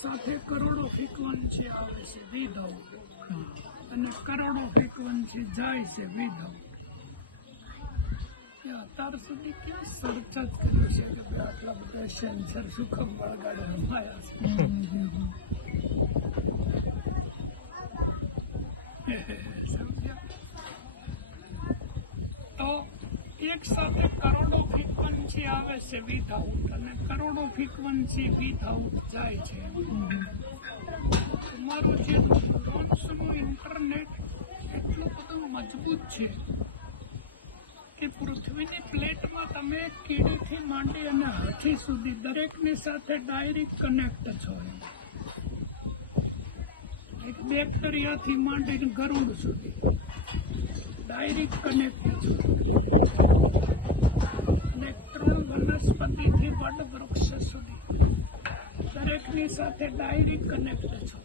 સાથે કરોડો ફ્રીક્વન્સી આવે છે વિધાઉટ, અને કરોડો ફ્રીક્વન્સી જાય છે વિધાઉટ. અત્યાર સુધી કેવું સર્ચ જ કર્યું છે કે ભાઈ આટલા બધા સેન્સર સુખમ બળગાડે રમાયા છે. સમજ્યા? તો એક સાથે કરોડો ફ્રીક્વન્સી આવે છે વિધાઉટ, અને કરોડો ફ્રીક્વન્સી વિધાઉટ જાય છે. તમારું જે ન્યુરોન્સનું ઇન્ટરનેટ એટલું બધું મજબૂત છે કે પૃથ્વીની પ્લેટમાં તમે કીડીથી માંડી અને હાથી સુધી દરેકની સાથે ડાયરેક્ટ કનેક્ટ છો. એક બેક્ટેરિયાથી માંડીને ગરુડ સુધી ડાયરેક્ટ કનેક્ટ છો. અને 3 વનસ્પતિથી વડ વૃક્ષ સુધી દરેકની સાથે ડાયરેક્ટ કનેક્ટ છો.